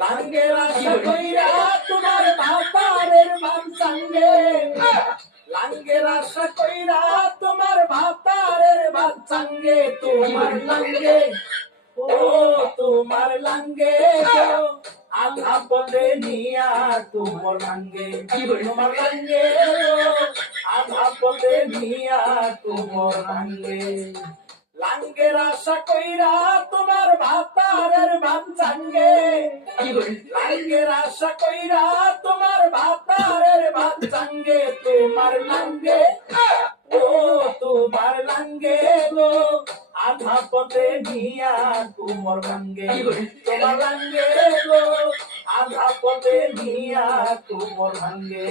লাঙ্গের আশা কইরা তোমার ভাতারের বাম সঙ্গে, লাঙ্গের আশা কইরা তোমার ভাতারের বাম সঙ্গে, তোমার লাঙ্গে ও তোমার লাঙ্গে আধা পথে নিয়া তোমার লাঙ্গে, তোমার লাঙ্গে আধা পথে নিয়া তোমার লাঙ্গে। লাঙ্গের আশা কইরা তোমার ভাতারের বাম সঙ্গে, লাঙ্গের আশা কইরা তোমার ভাতারের বাম সঙ্গে, তোমার লাঙ্গে ও তোমার লাঙ্গে গো আধা পথে নিয়া তোমার লাঙ্গে, তোমার লাঙ্গে গো আধা পথে নিয়া তোমার লাঙ্গে।